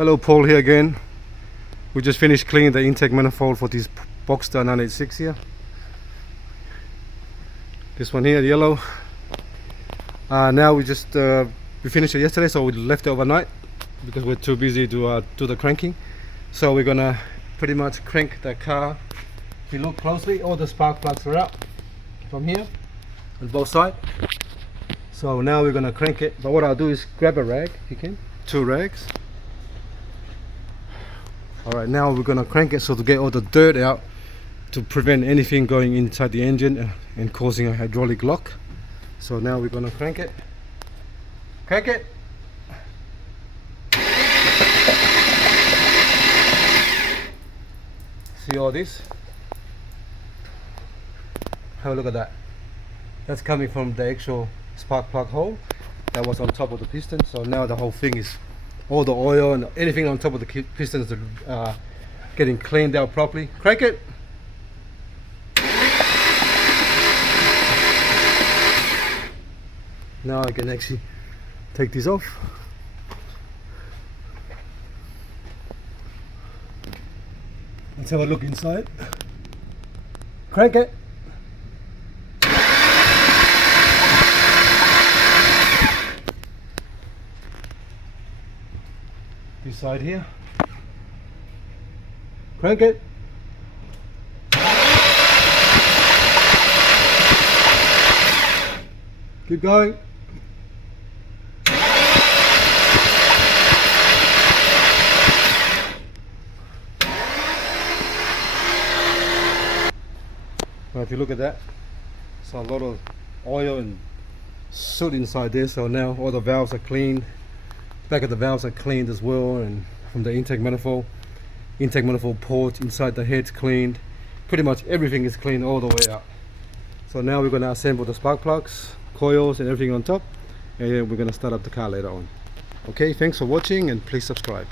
Hello, Paul here again. We just finished cleaning the intake manifold for this Boxster 986 here. This one here, yellow. Now we finished it yesterday, so we left it overnight because we're too busy to do the cranking. So we're gonna pretty much crank the car. If you look closely, all the spark plugs are out from here on both sides. So now we're gonna crank it. But what I'll do is grab a rag, if you can, 2 rags. Alright, now we're gonna crank it so to get all the dirt out to prevent anything going inside the engine and causing a hydraulic lock. So now we're gonna crank it. Crank it! See all this? Have a look at that. That's coming from the actual spark plug hole that was on top of the piston. So now the whole thing is, all the oil and anything on top of the pistons are getting cleaned out properly. Crank it! Now I can actually take this off. Let's have a look inside. Crank it! This side here. Crank it. Keep going. Now if you look at that, it's a lot of oil and soot inside there. So now all the valves are cleaned. Back of the valves are cleaned as well, and from the intake manifold port inside the head's cleaned. Pretty much everything is cleaned all the way out. So now we're going to assemble the spark plugs, coils and everything on top, and we're going to start up the car later on. Okay, thanks for watching and please subscribe.